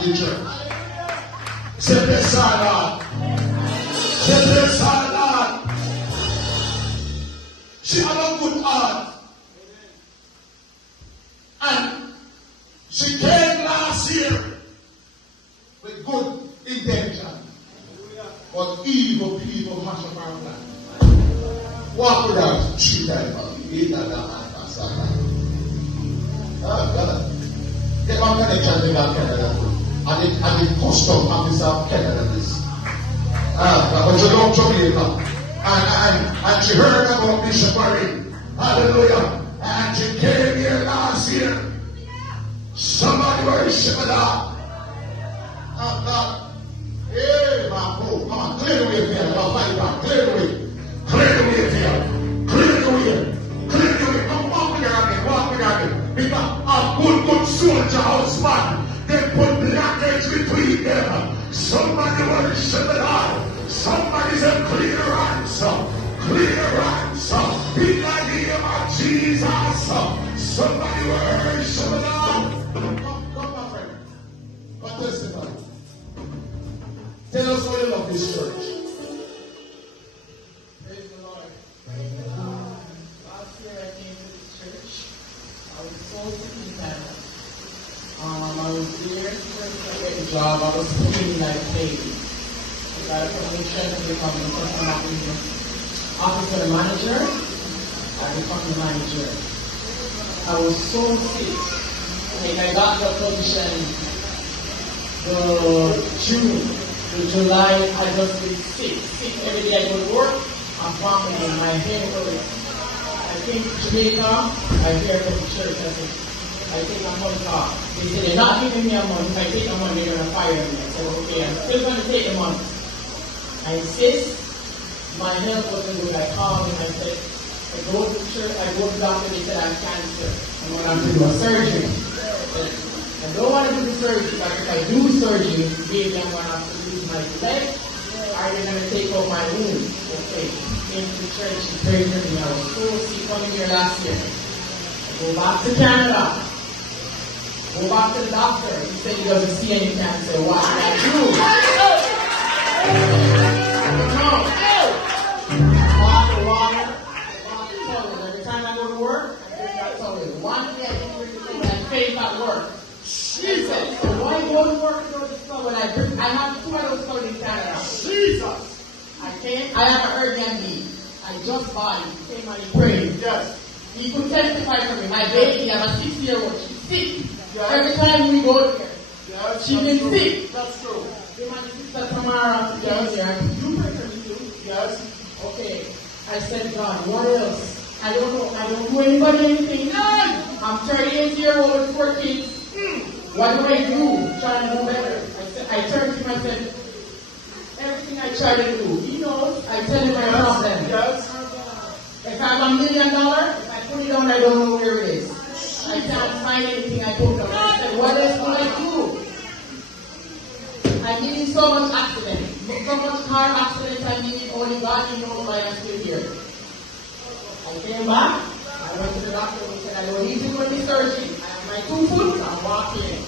of the church. Say, bless our Lord. Say, bless our Lord. She had a good heart. And she came last year with good intention. But evil people mash up our plan. Walk with us, she died. God. Get one connection with Canada. And the custom officer of Canada this. But you don't Jamaica. And she heard about Bishop Murray. Hallelujah. And she came here last year. Somebody worship God. Oh God. Hey, my boy. Come on, clear the way here. Clear the way. Clear the way here. Clear the way. Clear the way. Come walk with her again. Walk with her again. Because a good soldier husband, they put blockage between them. Somebody worship God. Somebody say clearance. Clearance. In the name of Jesus. Somebody worship God. Come, my friend. But testify. Tell us why you love this church. Praise the Lord. Praise the Lord. Last year I came to this church. I was so sick in Canada. I was there to get a job. I was putting like baby. I got a promotion to become the customer officer manager. I become the manager. I was so sick. Like I got the position the July, I just been sick. Every day I go to work, I'm vomiting, my hair hurts. I came to Jamaica, I hear from the church, I take my money off. They said, they're not giving me a money. If I take the money, they're going to fire me. I said, okay, I'm still going to take the money. I insist. My health wasn't good. I called and I said, I go to church, I go to the doctor, they said I have cancer. I'm going to have to do a surgery. I don't want to do the surgery, but if I do surgery, maybe I'm going to have to lose my leg, or they're going to take out my wound. Okay. Came to the church, she prayed for me. I was so sick coming here last year. I go back to Canada. Go back to the doctor. He said he doesn't see any cancer. What should I do? Every time I go to work, I drink that towel. One day I didn't drink it, I faint at work. Jesus! So why go to work and go to school when I have 2 of those clothes in Canada? Jesus! I have an Airbnb. I just bought it. He came and he prayed. Yes. He could testify for me. My baby, I have a 6-year-old. She's sick. Yes. Every time we go there, yes, she's been sick. That's true. My sister Tamara, yes. You pray for me too. Yes. Okay. I said, God, what else? I don't know. I don't do anybody anything. None. I'm 38-year-old with 4 kids. What do I do? Trying to do better. I turned to him and said, everything I try to do. He knows. I tell him my problem. Yes. If I have $1 million, if I put it down, I don't know where it is. I can't find anything I put down. I said, what else do I do? I mean, so much accident. So much car accidents. I mean, only God knows why I'm still here. I came back. I went to the doctor and he said, I don't need to go to surgery. I have my 2 foot. I'm walking.